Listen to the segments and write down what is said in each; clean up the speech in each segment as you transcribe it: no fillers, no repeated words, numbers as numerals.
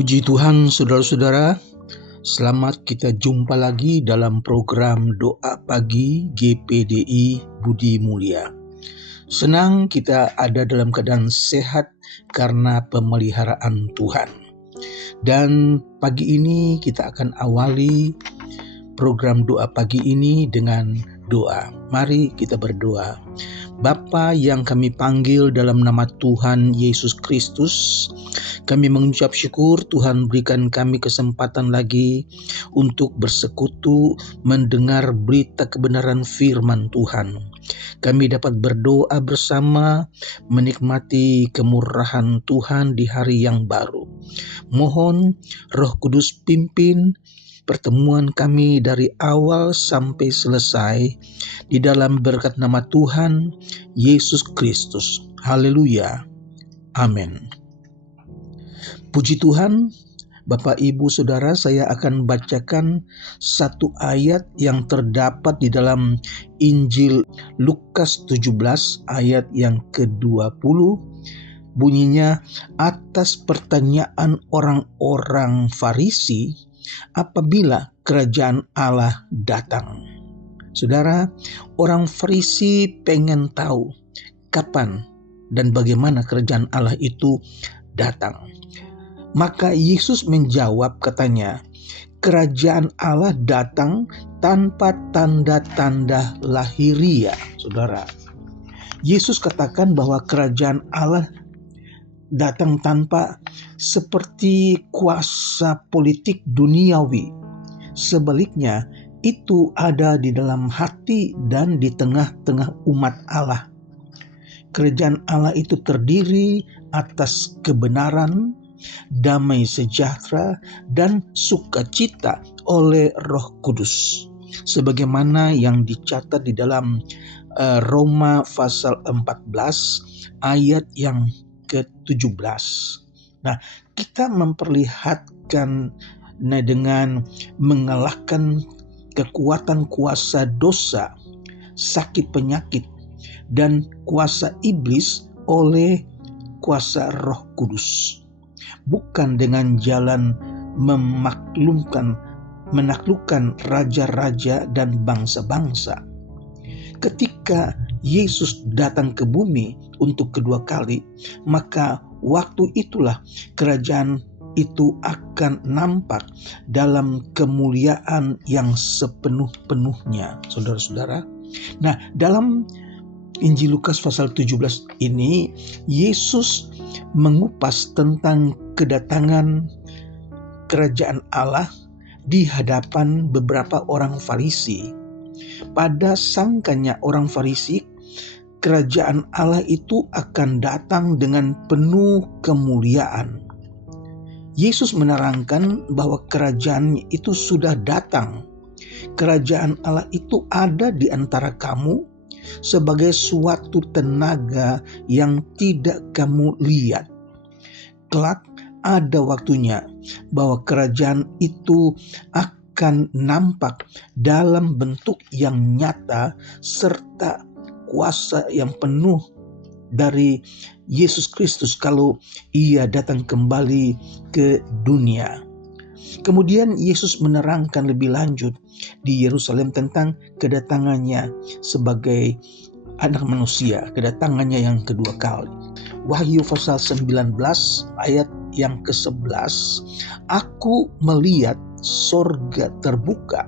Puji Tuhan, saudara-saudara, selamat kita jumpa lagi dalam program Doa Pagi GPDI Budi Mulia. Senang kita ada dalam keadaan sehat karena pemeliharaan Tuhan. Dan pagi ini kita akan awali program doa pagi ini dengan doa. Mari kita berdoa. Bapa yang kami panggil dalam nama Tuhan Yesus Kristus, kami mengucap syukur Tuhan berikan kami kesempatan lagi untuk bersekutu mendengar berita kebenaran firman Tuhan. Kami dapat berdoa bersama menikmati kemurahan Tuhan di hari yang baru. Mohon Roh Kudus pimpin pertemuan kami dari awal sampai selesai di dalam berkat nama Tuhan Yesus Kristus. Haleluya. Amin. Puji Tuhan, Bapak, Ibu, Saudara, saya akan bacakan satu ayat yang terdapat di dalam Injil Lukas 17 ayat yang ke-20. Bunyinya, atas pertanyaan orang-orang Farisi, apabila kerajaan Allah datang. Saudara, orang Farisi pengen tahu kapan dan bagaimana kerajaan Allah itu datang. Maka Yesus menjawab, katanya, kerajaan Allah datang tanpa tanda-tanda lahiria. Saudara, Yesus katakan bahwa kerajaan Allah datang tanpa seperti kuasa politik duniawi. Sebaliknya, itu ada di dalam hati dan di tengah-tengah umat Allah. Kerajaan Allah itu terdiri atas kebenaran, damai sejahtera, dan sukacita oleh Roh Kudus. Sebagaimana yang dicatat di dalam Roma pasal 14 ayat yang ke-17. Nah, kita memperlihatkan dengan mengalahkan kekuatan kuasa dosa, sakit penyakit, dan kuasa iblis oleh kuasa Roh Kudus. Bukan dengan jalan menaklukkan raja-raja dan bangsa-bangsa. Ketika Yesus datang ke bumi untuk kedua kali, maka waktu itulah kerajaan itu akan nampak dalam kemuliaan yang sepenuh-penuhnya, saudara-saudara. Nah, dalam Injil Lukas pasal 17 ini, Yesus mengupas tentang kedatangan kerajaan Allah di hadapan beberapa orang Farisi. Pada sangkanya orang Farisi, kerajaan Allah itu akan datang dengan penuh kemuliaan. Yesus menerangkan bahwa kerajaan itu sudah datang. Kerajaan Allah itu ada di antara kamu sebagai suatu tenaga yang tidak kamu lihat. Kelak ada waktunya bahwa kerajaan itu akan nampak dalam bentuk yang nyata serta kuasa yang penuh dari Yesus Kristus kalau ia datang kembali ke dunia. Kemudian Yesus menerangkan lebih lanjut di Yerusalem tentang kedatangannya sebagai anak manusia, kedatangannya yang kedua kali. Wahyu pasal 19 ayat yang ke-11, aku melihat sorga terbuka.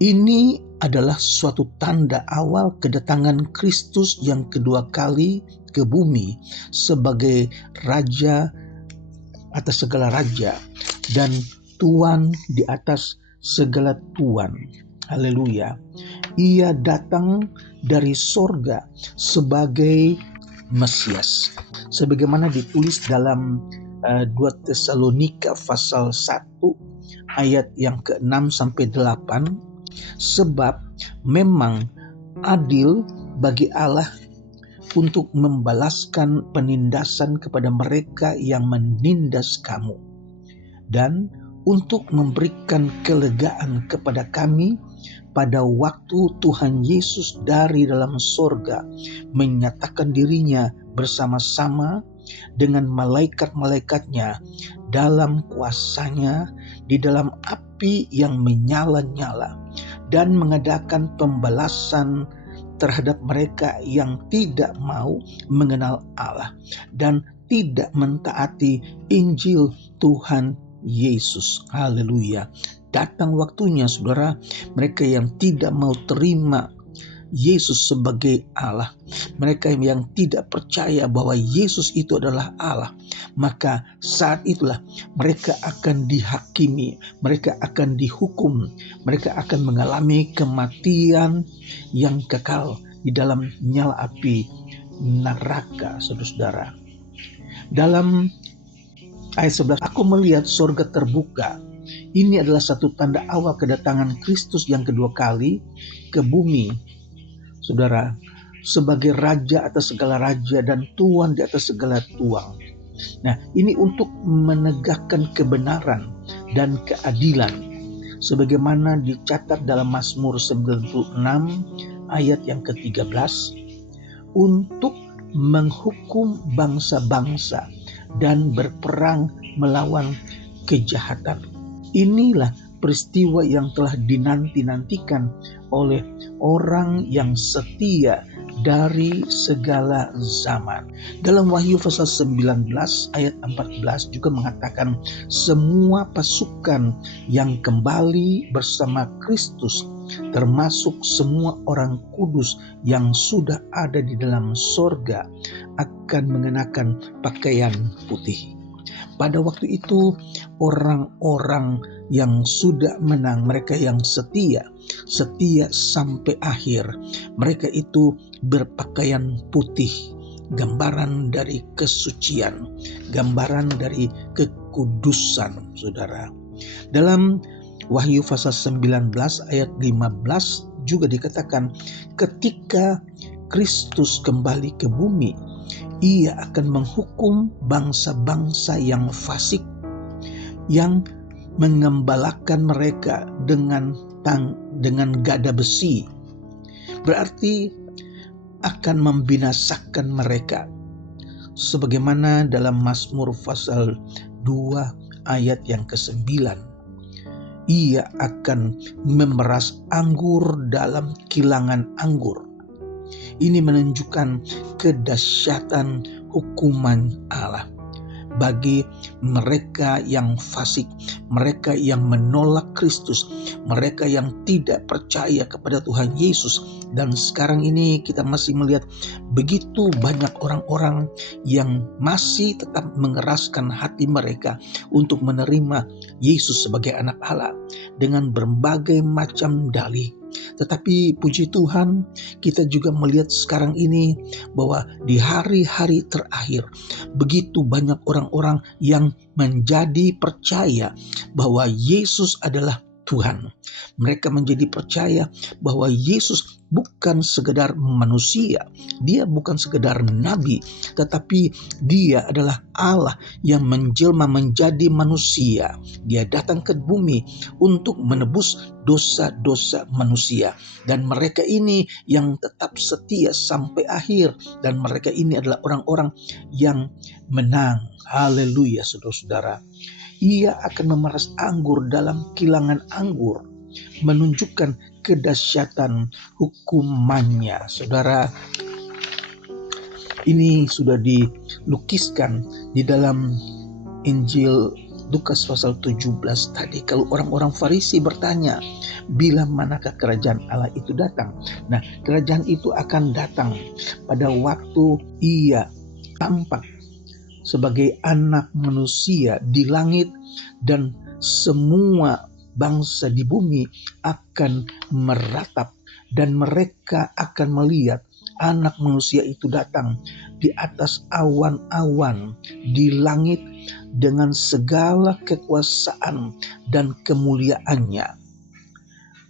Ini adalah suatu tanda awal kedatangan Kristus yang kedua kali ke bumi sebagai Raja atas segala raja dan Tuan di atas segala tuan. Haleluya. Ia datang dari sorga sebagai Mesias. Sebagaimana ditulis dalam 2 Tesalonika pasal 1 ayat yang ke-6 sampai 8. Sebab memang adil bagi Allah untuk membalaskan penindasan kepada mereka yang menindas kamu, dan untuk memberikan kelegaan kepada kami pada waktu Tuhan Yesus dari dalam sorga menyatakan dirinya bersama-sama dengan malaikat-malaikatnya dalam kuasanya di dalam api yang menyala-nyala, dan mengadakan pembalasan terhadap mereka yang tidak mau mengenal Allah dan tidak mentaati Injil Tuhan Yesus. Haleluya. Datang waktunya, saudara, mereka yang tidak mau terima Yesus sebagai Allah, mereka yang tidak percaya bahwa Yesus itu adalah Allah, maka saat itulah mereka akan dihakimi, mereka akan dihukum, mereka akan mengalami kematian yang kekal di dalam nyala api neraka, saudara-saudara. Dalam ayat 11, aku melihat sorga terbuka. Ini adalah satu tanda awal kedatangan Kristus yang kedua kali ke bumi, saudara, sebagai raja atas segala raja dan tuan di atas segala tuan. Nah, ini untuk menegakkan kebenaran dan keadilan, sebagaimana dicatat dalam Mazmur 96 ayat yang ke-13, untuk menghukum bangsa-bangsa dan berperang melawan kejahatan. Inilah peristiwa yang telah dinanti-nantikan oleh orang yang setia dari segala zaman. Dalam Wahyu pasal 19 ayat 14 juga mengatakan, semua pasukan yang kembali bersama Kristus, termasuk semua orang kudus yang sudah ada di dalam sorga, akan mengenakan pakaian putih. Pada waktu itu orang-orang yang sudah menang, mereka yang setia sampai akhir, mereka itu berpakaian putih, gambaran dari kesucian, gambaran dari kekudusan, saudara. Dalam Wahyu pasal 19 ayat 15 juga dikatakan, ketika Kristus kembali ke bumi, Ia akan menghukum bangsa-bangsa yang fasik, yang mengembalakan mereka dengan gada besi. Berarti akan membinasakan mereka. Sebagaimana dalam Mazmur pasal 2 ayat yang ke-9. Ia akan memeras anggur dalam kilangan anggur. Ini menunjukkan kedahsyatan hukuman Allah bagi mereka yang fasik, mereka yang menolak Kristus, mereka yang tidak percaya kepada Tuhan Yesus. Dan sekarang ini kita masih melihat begitu banyak orang-orang yang masih tetap mengeraskan hati mereka untuk menerima Yesus sebagai anak Allah dengan berbagai macam dalih. Tetapi puji Tuhan, kita juga melihat sekarang ini bahwa di hari-hari terakhir begitu banyak orang-orang yang menjadi percaya bahwa Yesus adalah Tuhan. Mereka menjadi percaya bahwa Yesus bukan sekedar manusia, Dia bukan sekedar nabi, tetapi Dia adalah Allah yang menjelma menjadi manusia. Dia datang ke bumi untuk menebus dosa-dosa manusia, dan mereka ini yang tetap setia sampai akhir, dan mereka ini adalah orang-orang yang menang. Haleluya, saudara-saudara. Ia akan memeras anggur dalam kilangan anggur, menunjukkan kedahsyatan hukumannya. Saudara, ini sudah dilukiskan di dalam Injil Lukas pasal 17 tadi. Kalau orang-orang Farisi bertanya, bila manakah kerajaan Allah itu datang? Nah, kerajaan itu akan datang pada waktu Ia tampak sebagai anak manusia di langit, dan semua bangsa di bumi akan meratap, dan mereka akan melihat anak manusia itu datang di atas awan-awan di langit dengan segala kekuasaan dan kemuliaannya.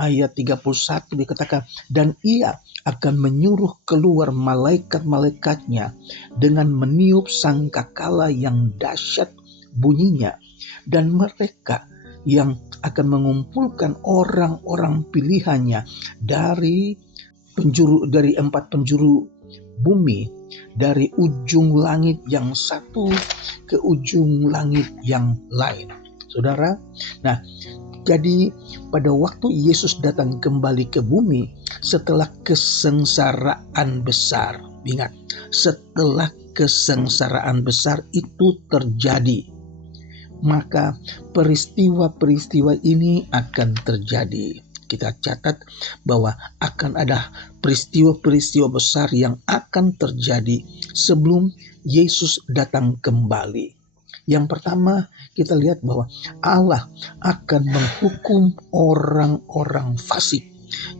Ayat 31 dikatakan, dan Ia akan menyuruh keluar malaikat-malaikatnya dengan meniup sangkakala yang dahsyat bunyinya, dan mereka yang akan mengumpulkan orang-orang pilihannya dari 4 penjuru bumi, dari ujung langit yang satu ke ujung langit yang lain. Saudara, nah jadi pada waktu Yesus datang kembali ke bumi setelah kesengsaraan besar, ingat, setelah kesengsaraan besar itu terjadi, maka peristiwa-peristiwa ini akan terjadi. Kita catat bahwa akan ada peristiwa-peristiwa besar yang akan terjadi sebelum Yesus datang kembali. Yang pertama, kita lihat bahwa Allah akan menghukum orang-orang fasik,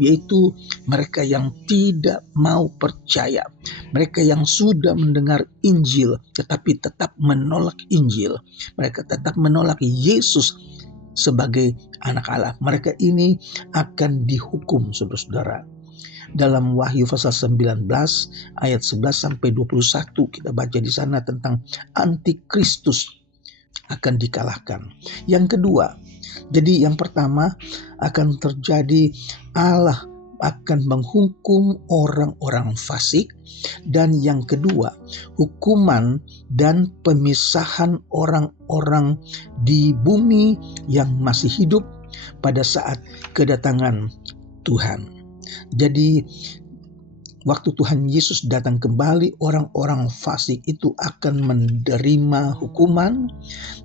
yaitu mereka yang tidak mau percaya, mereka yang sudah mendengar Injil tetapi tetap menolak Injil, mereka tetap menolak Yesus sebagai anak Allah. Mereka ini akan dihukum, saudara-saudara. Dalam Wahyu pasal 19 ayat 11 sampai 21 kita baca di sana tentang antikristus akan dikalahkan. Yang kedua, jadi yang pertama akan terjadi, Allah akan menghukum orang-orang fasik, dan yang kedua, hukuman dan pemisahan orang-orang di bumi yang masih hidup pada saat kedatangan Tuhan. Jadi waktu Tuhan Yesus datang kembali, orang-orang fasik itu akan menerima hukuman,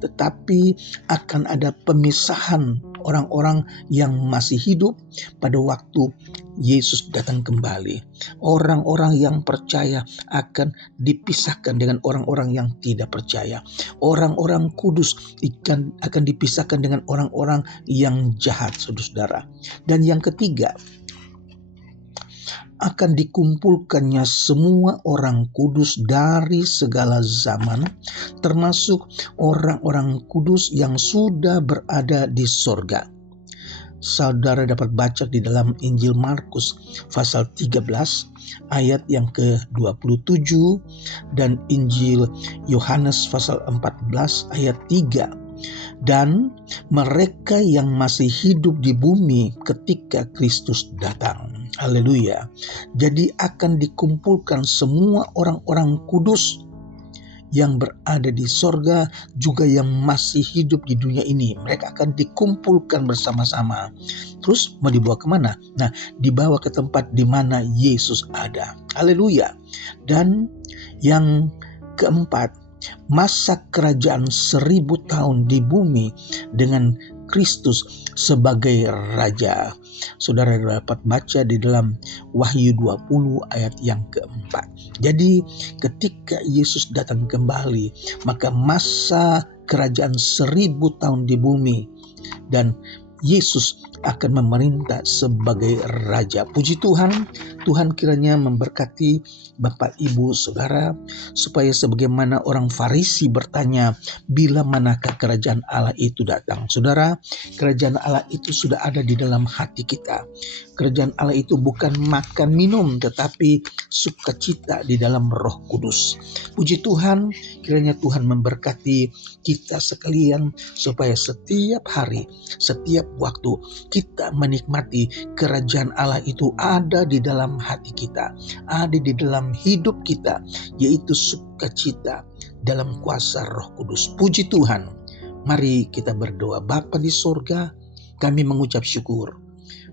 tetapi akan ada pemisahan orang-orang yang masih hidup pada waktu Yesus datang kembali. Orang-orang yang percaya akan dipisahkan dengan orang-orang yang tidak percaya. Orang-orang kudus akan dipisahkan dengan orang-orang yang jahat, saudara. Dan yang ketiga, akan dikumpulkannya semua orang kudus dari segala zaman, termasuk orang-orang kudus yang sudah berada di sorga. Saudara dapat baca di dalam Injil Markus pasal 13 ayat yang ke-27 dan Injil Yohanes pasal 14 ayat 3. Dan mereka yang masih hidup di bumi ketika Kristus datang. Haleluya. Jadi akan dikumpulkan semua orang-orang kudus yang berada di sorga, juga yang masih hidup di dunia ini. Mereka akan dikumpulkan bersama-sama. Terus mau dibawa kemana? Nah, dibawa ke tempat di mana Yesus ada. Haleluya. Dan yang keempat, masa kerajaan 1000 tahun di bumi dengan Kristus sebagai Raja. Saudara dapat baca di dalam Wahyu 20 ayat yang keempat. Jadi ketika Yesus datang kembali, maka masa kerajaan 1000 tahun di bumi dan Yesus akan memerintah sebagai Raja. Puji Tuhan, Tuhan kiranya memberkati Bapak, Ibu, Saudara, supaya sebagaimana orang Farisi bertanya, bila manakah kerajaan Allah itu datang? Saudara, kerajaan Allah itu sudah ada di dalam hati kita. Kerajaan Allah itu bukan makan minum, tetapi sukacita di dalam Roh Kudus. Puji Tuhan, kiranya Tuhan memberkati kita sekalian, supaya setiap hari, setiap waktu kita menikmati kerajaan Allah itu ada di dalam hati kita, ada di dalam hidup kita, yaitu sukacita dalam kuasa Roh Kudus. Puji Tuhan. Mari kita berdoa. Bapa di sorga, kami mengucap syukur.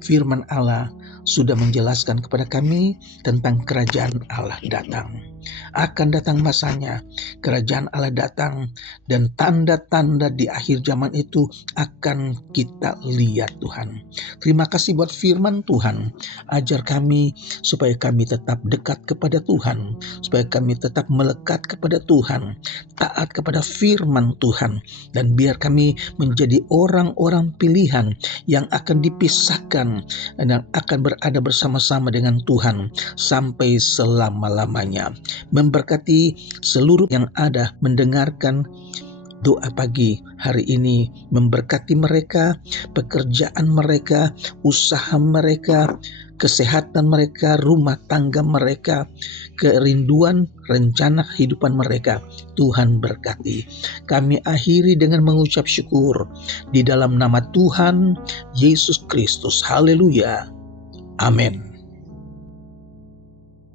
Firman Allah sudah menjelaskan kepada kami tentang kerajaan Allah datang. Akan datang masanya kerajaan Allah datang, dan tanda-tanda di akhir zaman itu akan kita lihat, Tuhan. Terima kasih buat firman Tuhan. Ajar kami supaya kami tetap dekat kepada Tuhan, supaya kami tetap melekat kepada Tuhan, taat kepada firman Tuhan, dan biar kami menjadi orang-orang pilihan yang akan dipisahkan dan akan berada bersama-sama dengan Tuhan sampai selama-lamanya. Memberkati seluruh yang ada mendengarkan doa pagi hari ini, memberkati mereka, pekerjaan mereka, usaha mereka, kesehatan mereka, rumah tangga mereka, kerinduan, rencana kehidupan mereka. Tuhan berkati. Kami akhiri dengan mengucap syukur di dalam nama Tuhan Yesus Kristus. Haleluya. Amin.